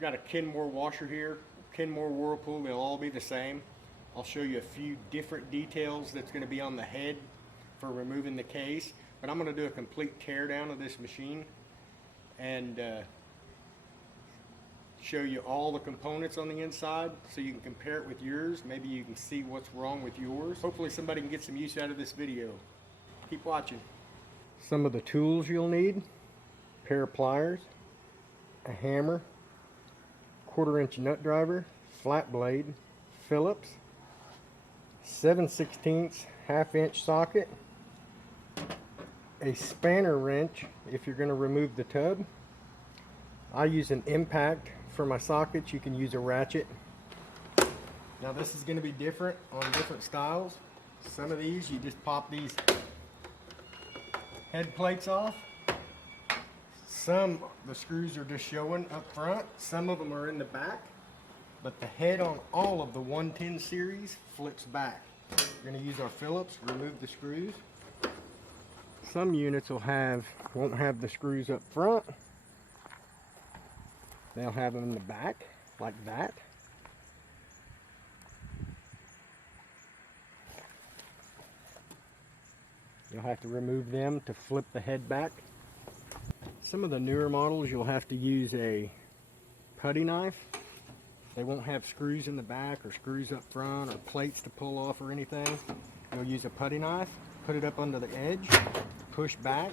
Got a Kenmore washer here, Kenmore Whirlpool, they'll all be the same. I'll show you a few different details that's going to be on the head for removing the case, but I'm going to do a complete tear down of this machine and show you all the components on the inside so you can compare it with yours. Maybe you can see what's wrong with yours. Hopefully somebody can get some use out of this video. Keep watching. Some of the tools you'll need: a pair of pliers, a hammer, 1/4-inch nut driver, flat blade, Phillips, 7/16 1/2-inch socket, a spanner wrench if you're going to remove the tub. I use an impact for my sockets. You can use a ratchet. Now this is going to be different on different styles. Some of these you just pop these head plates off. Some the screws are just showing up front, some of them are in the back, but the head on all of the 110 series flips back. We're going to use our Phillips, remove the screws. Some units won't have the screws up front. They'll have them in the back, like that. You'll have to remove them to flip the head back. Some of the newer models you'll have to use a putty knife. They won't have screws in the back or screws up front or plates to pull off or anything. You'll use a putty knife, put it up under the edge, push back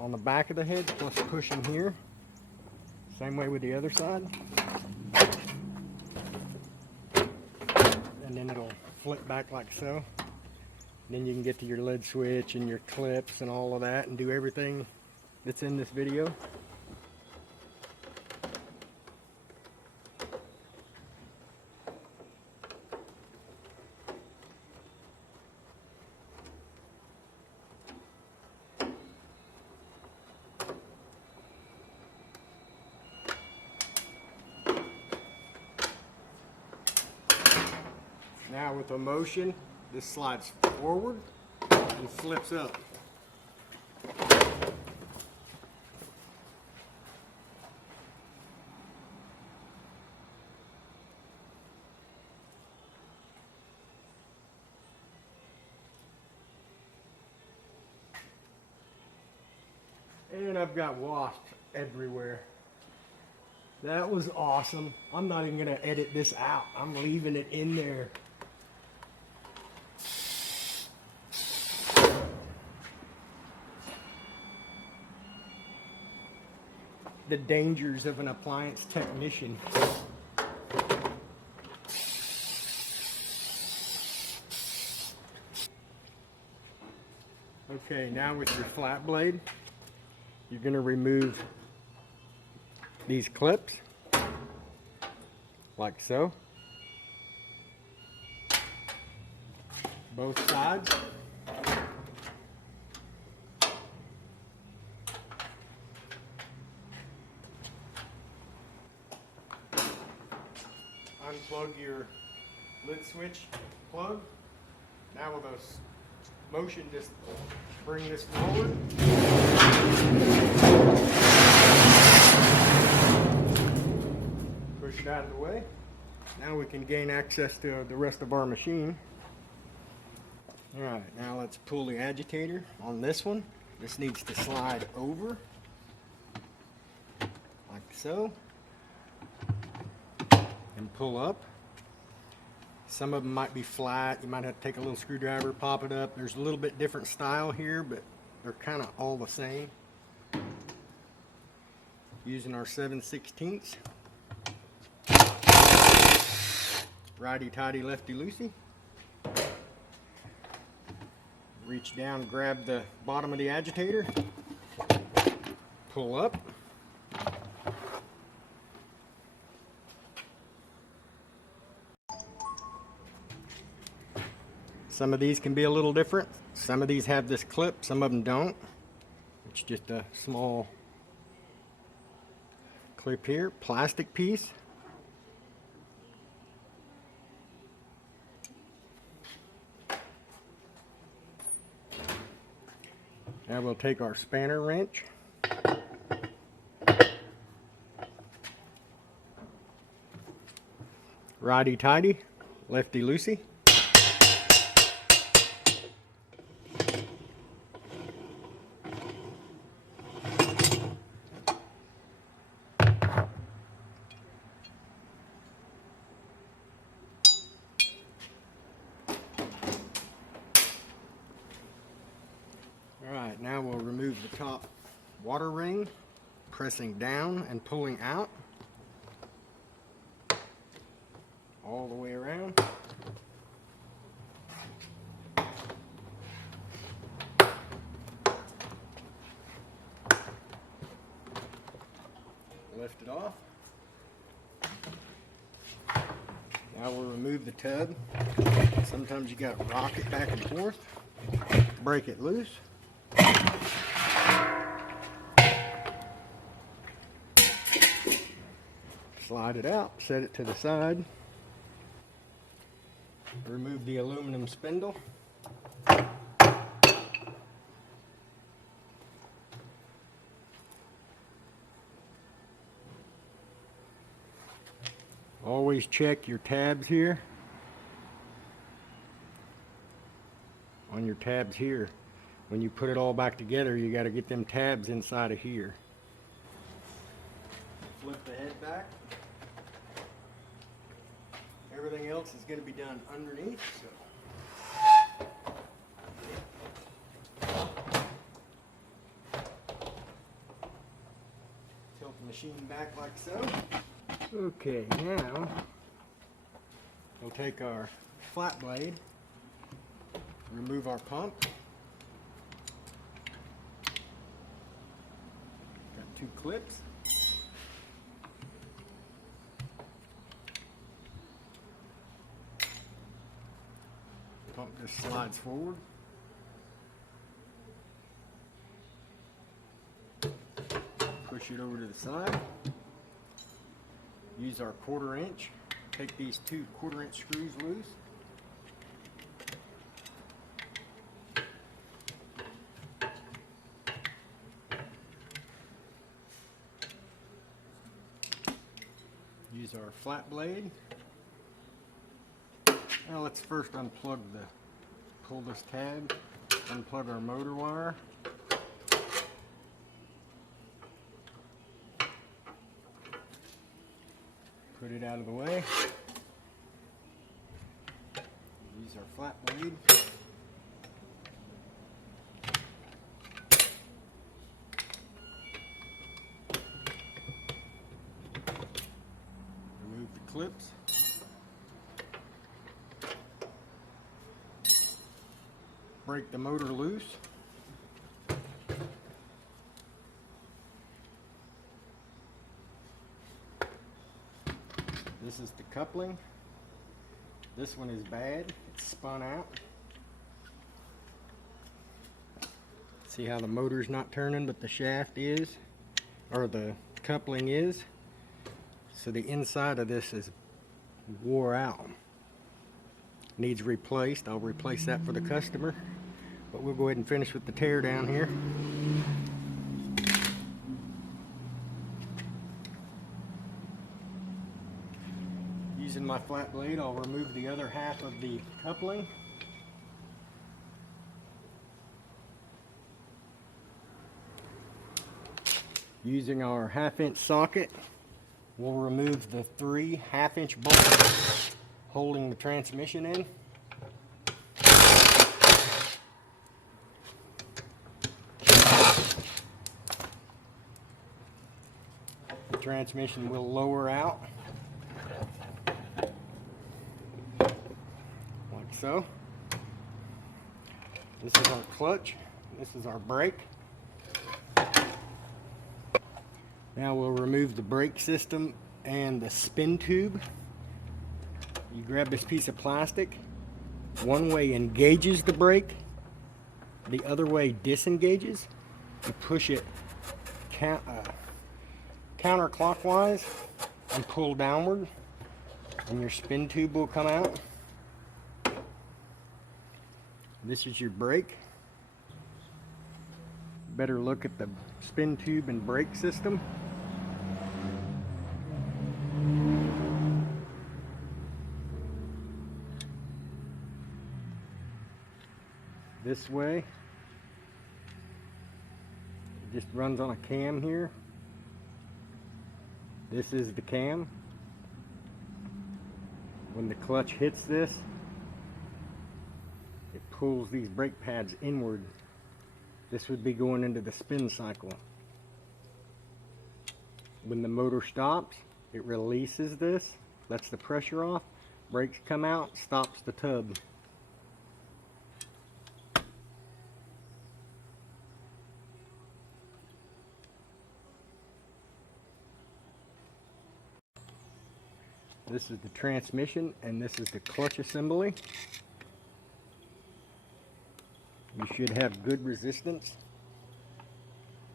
on the back of the head, plus push in here. Same way with the other side. And then it'll flip back like so. Then you can get to your lid switch and your clips and all of that and do everything that's in this video. Now with a motion, this slides forward and flips up. And I've got wasps everywhere. That was awesome. I'm not even gonna edit this out. I'm leaving it in there. The dangers of an appliance technician. Okay, now with your flat blade, you're going to remove these clips, like so, both sides. Unplug your lid switch plug. Now with a motion, just bring this forward. Push it out of the way. Now we can gain access to the rest of our machine. Alright, now let's pull the agitator on this one. This needs to slide over, like so, and pull up. Some of them might be flat. You might have to take a little screwdriver, pop it up. There's a little bit different style here, but they're kind of all the same. Using our 7/16. Righty-tighty, lefty-loosey. Reach down, grab the bottom of the agitator, pull up. Some of these can be a little different. Some of these have this clip, some of them don't. It's just a small clip here, plastic piece. Now we'll take our spanner wrench, righty-tighty, lefty-loosey. Alright, now we'll remove the top water ring, pressing down and pulling out all the way around. Lift it off. Now we'll remove the tub. Sometimes you gotta rock it back and forth, break it loose. Slide it out, set it to the side. Remove the aluminum spindle. Always check your tabs here. On your tabs here. When you put it all back together, you got to get them tabs inside of here. Flip the head back. Everything else is going to be done underneath. Tilt the machine back like so. Okay, now we'll take our flat blade, remove our pump. Got 2 clips. Pump just slides forward. Push it over to the side. Use our 1/4 inch. Take these 2 1/4 inch screws loose. Use our flat blade. Now let's first pull this tab, unplug our motor wire. Put it out of the way. Use our flat blade. Remove the clips. Break the motor loose. This is the coupling. This one is bad. It's spun out. See how the motor's not turning, but the shaft is, or the coupling is. So the inside of this is wore out. Needs replaced. I'll replace that for the customer. But we'll go ahead and finish with the tear down here. Using my flat blade, I'll remove the other half of the coupling. Using our 1/2 inch socket, we'll remove the 3 1/2 inch bolts holding the transmission in. The transmission will lower out like so. This is our clutch. This is our brake. Now we'll remove the brake system and the spin tube. You grab this piece of plastic. One way engages the brake, the other way disengages. You push it counterclockwise and pull downward, and your spin tube will come out. This is your brake. Better look at the spin tube and brake system. this way. It just runs on a cam here. This is the cam. When the clutch hits this, it pulls these brake pads inward. This would be going into the spin cycle. When the motor stops, it releases this, lets the pressure off, brakes come out, stops the tub. This is the transmission, and this is the clutch assembly. You should have good resistance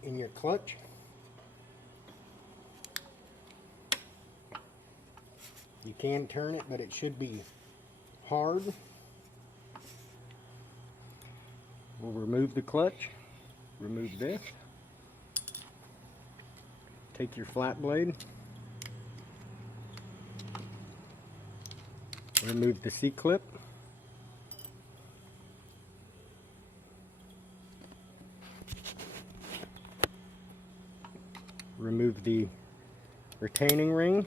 in your clutch. You can turn it, but it should be hard. We'll remove the clutch, remove this. Take your flat blade, remove the C-clip. Remove the retaining ring.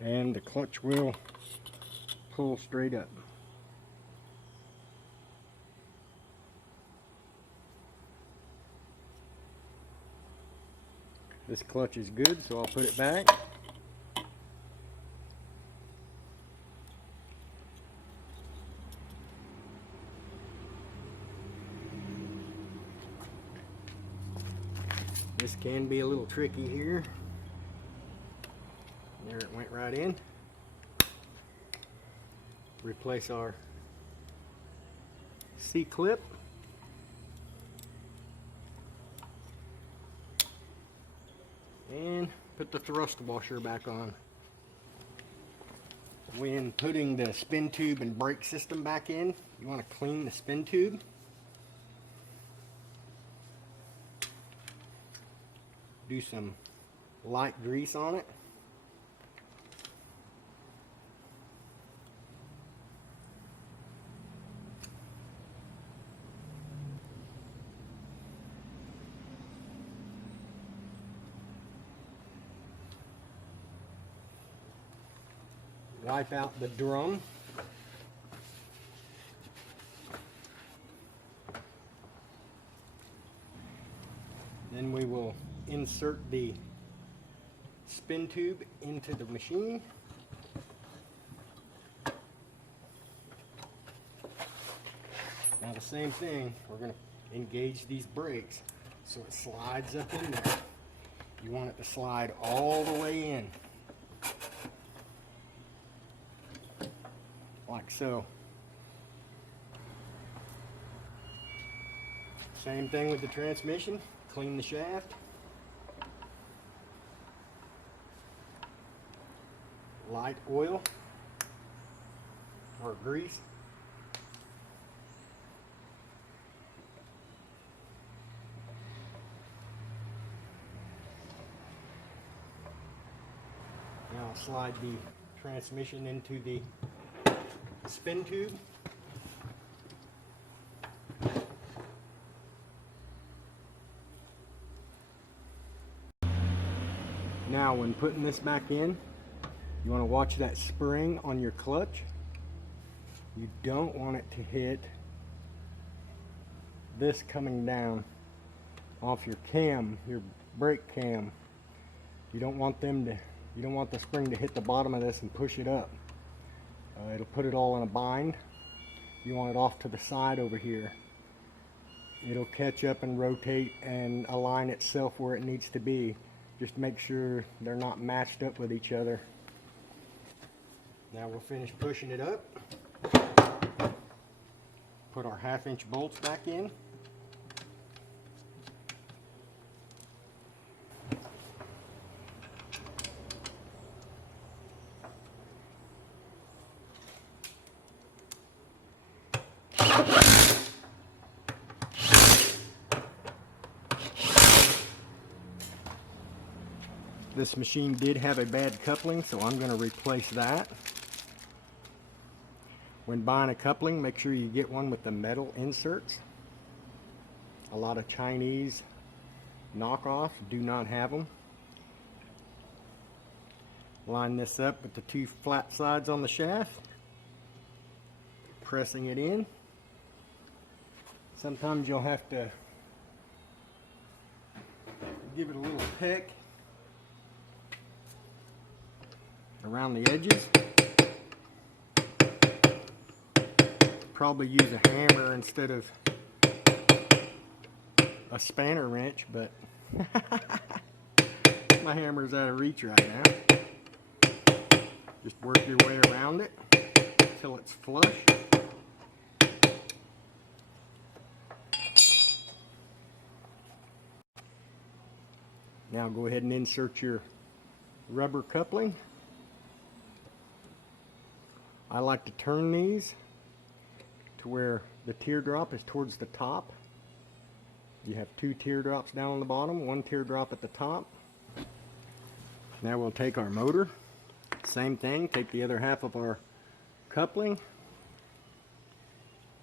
And the clutch will pull straight up. This clutch is good, so I'll put it back. This can be a little tricky here. There, it went right in. Replace our C-clip. And put the thrust washer back on. When putting the spin tube and brake system back in, you want to clean the spin tube. Do some light grease on it. Wipe out the drum. Then we will insert the spin tube into the machine. Now the same thing, we're going to engage these brakes so it slides up in there. You want it to slide all the way in. Like so. Same thing with the transmission. Clean the shaft. Light oil or grease. Now I'll slide the transmission into the spin tube. Now when putting this back in, you want to watch that spring on your clutch. You don't want it to hit this coming down off your cam, your brake cam. You don't want the spring to hit the bottom of this and push it up. It'll put it all in a bind. You want it off to the side over here. It'll catch up and rotate and align itself where it needs to be. Just make sure they're not matched up with each other. Now we'll finish pushing it up. Put our 1/2-inch bolts back in. This machine did have a bad coupling, so I'm going to replace that. When buying a coupling, make sure you get one with the metal inserts. A lot of Chinese knockoffs do not have them. Line this up with the two flat sides on the shaft, pressing it in. Sometimes you'll have to give it a little peck around the edges. Probably use a hammer instead of a spanner wrench, but my hammer's out of reach right now. Just work your way around it until it's flush. Now go ahead and insert your rubber coupling. I like to turn these to where the teardrop is towards the top. You have two teardrops down on the bottom, one teardrop at the top. Now we'll take our motor, same thing, take the other half of our coupling,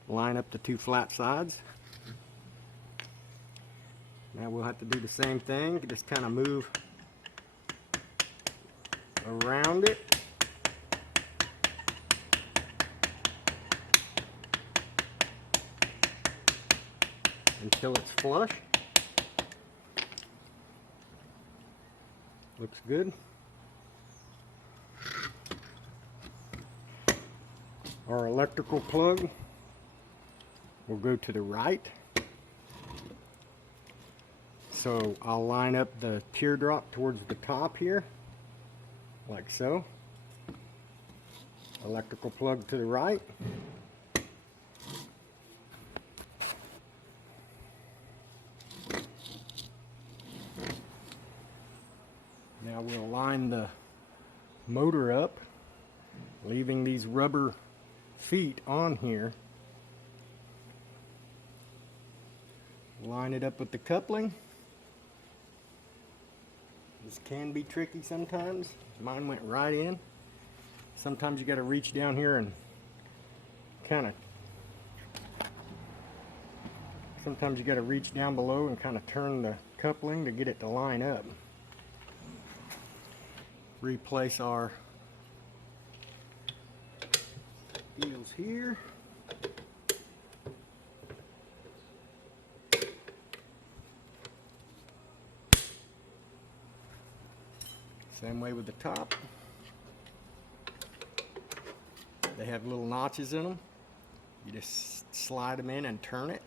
line up the two flat sides. Now we'll have to do the same thing, just kind of move around it. Until it's flush. Looks good. Our electrical plug will go to the right. So I'll line up the teardrop towards the top here, like so. Electrical plug to the right. Now we'll line the motor up, leaving these rubber feet on here. Line it up with the coupling. This can be tricky sometimes. Mine went right in. Sometimes you got to reach down here and sometimes you got to reach down below and kind of turn the coupling to get it to line up. Replace our wheels here. Same way with the top. They have little notches in them. You just slide them in and turn it.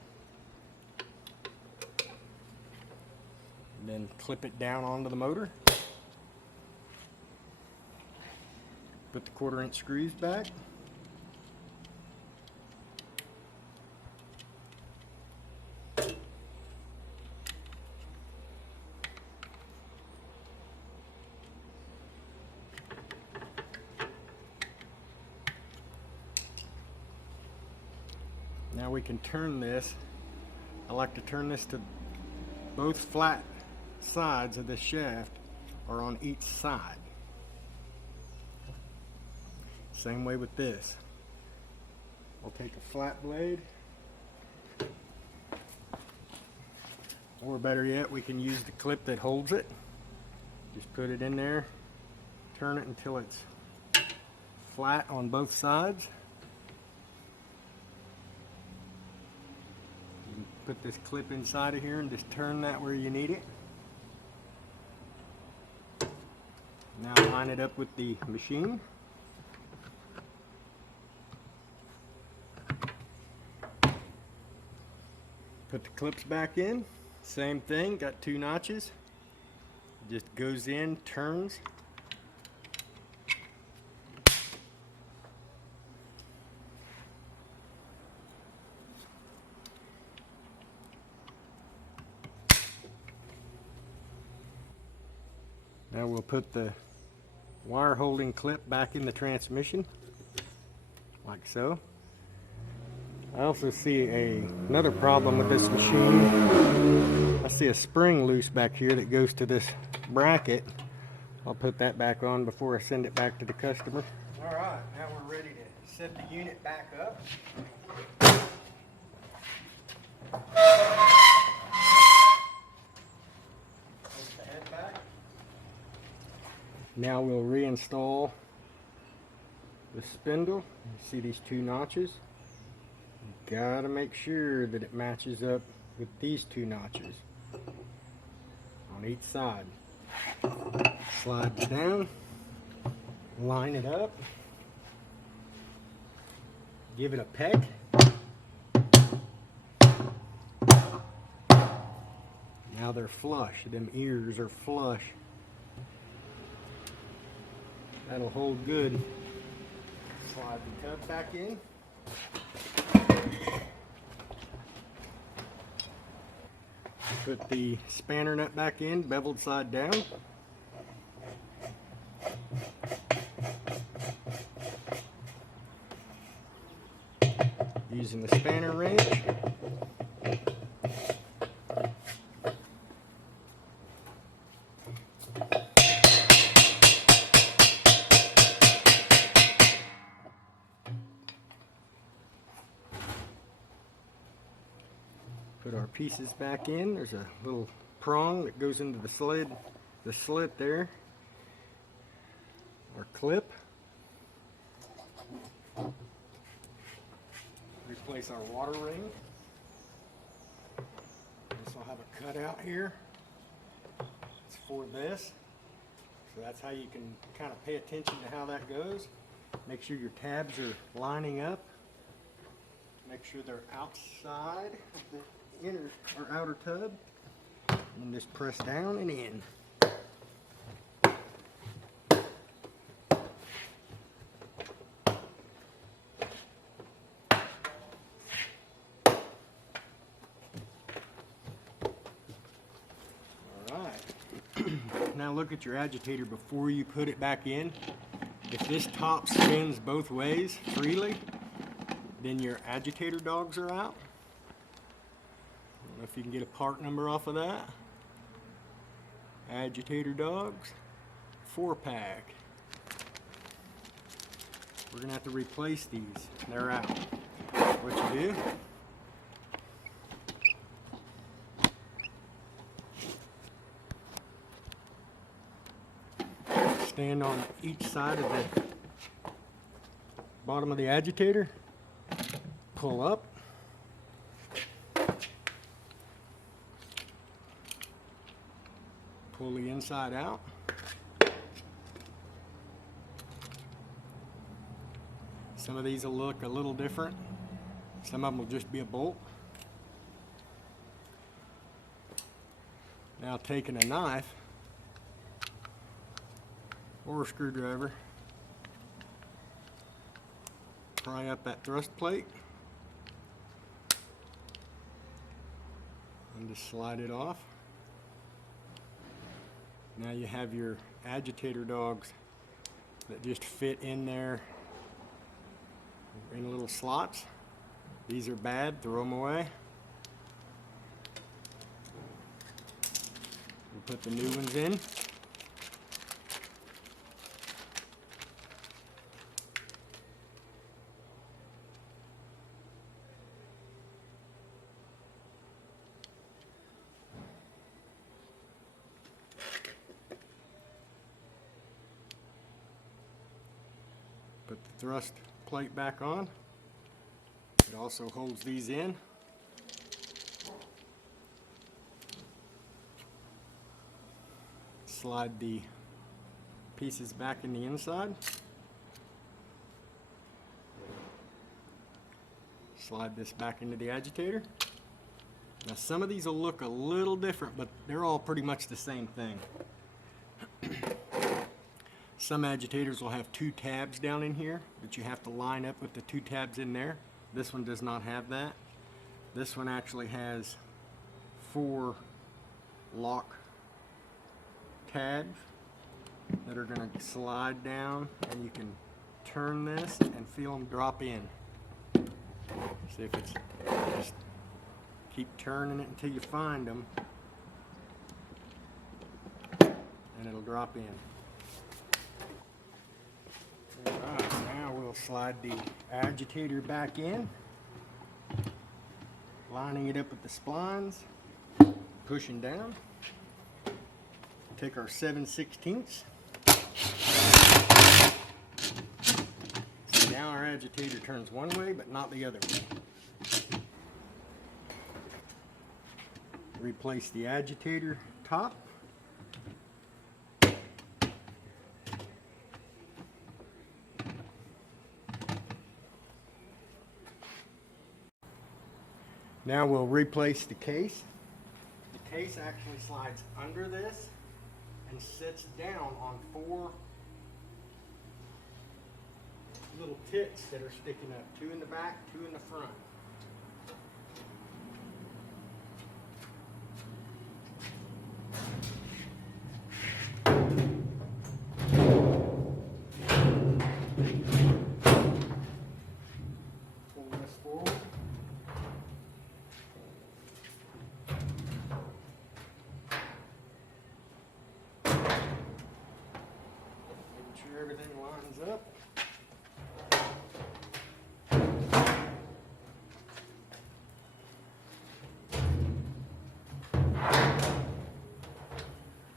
And then clip it down onto the motor. Put the 1/4" screws back. Now we can turn this. I like to turn this to both flat sides of the shaft are on each side. Same way with this. We'll take a flat blade, or better yet, we can use the clip that holds it. Just put it in there, turn it until it's flat on both sides. You can put this clip inside of here and just turn that where you need it. Now line it up with the machine. Put the clips back in, same thing, got 2 notches. Just goes in, turns. Now we'll put the wire holding clip back in the transmission, like so. I also see another problem with this machine. I see a spring loose back here that goes to this bracket. I'll put that back on before I send it back to the customer. All right, now we're ready to set the unit back up. Put the head back. Now we'll reinstall the spindle. You see these two notches? You gotta make sure that it matches up with these two notches on each side. Slide it down, line it up, give it a peck. Now they're flush, them ears are flush. That'll hold good. Slide the tub back in. Put the spanner nut back in, beveled side down. Using the spanner wrench. Put our pieces back in. There's a little prong that goes into the slit there. Our clip. Replace our water ring. This will have a cutout here. It's for this. So that's how you can kind of pay attention to how that goes. Make sure your tabs are lining up. Make sure they're outside of the inner or outer tub. And just press down and in. Now look at your agitator before you put it back in. If this top spins both ways freely, then your Agitator Dogs are out. I don't know if you can get a part number off of that. Agitator Dogs, 4-pack. We're gonna have to replace these. They're out. What you do, stand on each side of the bottom of the agitator, pull up, pull the inside out, some of these will look a little different, some of them will just be a bolt. Now taking a knife or a screwdriver, pry up that thrust plate and just slide it off. Now you have your Agitator Dogs that just fit in there in little slots. These are bad, throw them away. We'll put the new ones in. Put the thrust plate back on. It also holds these in. Slide the pieces back in the inside. Slide this back into the agitator. Now some of these will look a little different, but they're all pretty much the same thing. Some agitators will have 2 tabs down in here that you have to line up with the 2 tabs in there. This one does not have that. This one actually has 4 lock tabs that are going to slide down, and you can turn this and feel them drop in. See if it's, just keep turning it until you find them and it'll drop in. Alright, now we'll slide the agitator back in, lining it up with the splines, pushing down. Take our 7/16. So now our agitator turns one way, but not the other way. Replace the agitator top. Now we'll replace the case. The case actually slides under this and sits down on 4 little tits that are sticking up, 2 in the back, 2 in the front. Pull this forward. Everything lines up.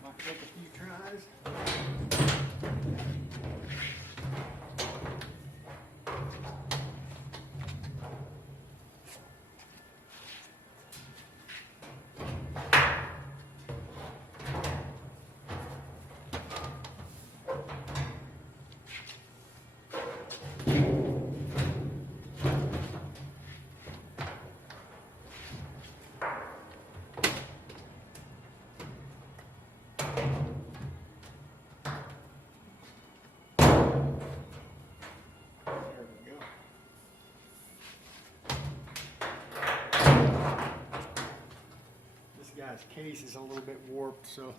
Might take a few tries. Guy's case is a little bit warped, so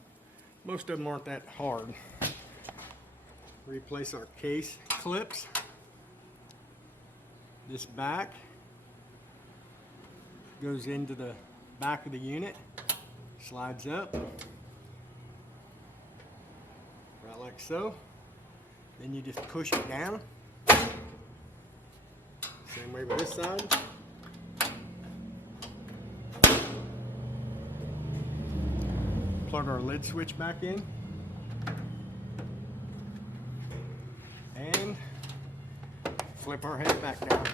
most of them aren't that hard. Replace our case clips. This back goes into the back of the unit, slides up, right like so. Then you just push it down. Same way with this side. Plug our lid switch back in, and flip our head back down.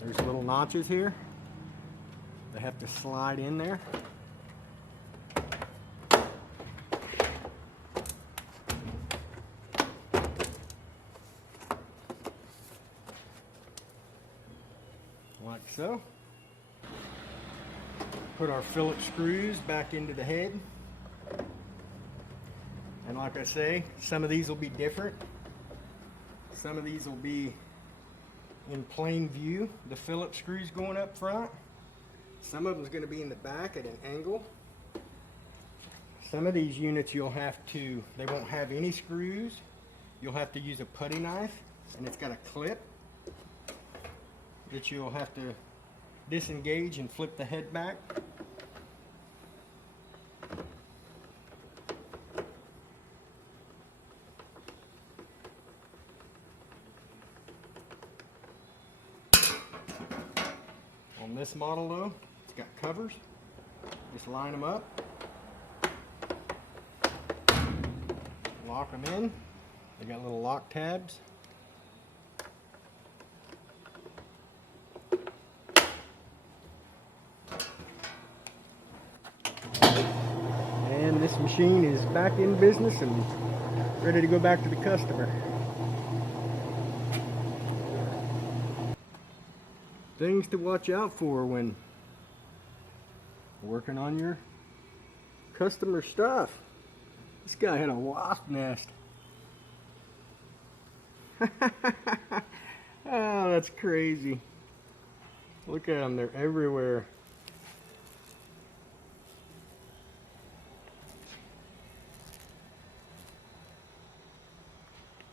There's little notches here. They have to slide in there. Like so. Put our Phillips screws back into the head. And like I say, some of these will be different. Some of these will be in plain view, the Phillips screws going up front. Some of them is going to be in the back at an angle. Some of these units they won't have any screws. You'll have to use a putty knife, and it's got a clip that you'll have to disengage and flip the head back. On this model though, it's got covers. Just line them up, lock them in. They got little lock tabs. And this machine is back in business and ready to go back to the customer. Things to watch out for when working on your customer stuff. This guy had a wasp nest. Oh, that's crazy. Look at them, they're everywhere.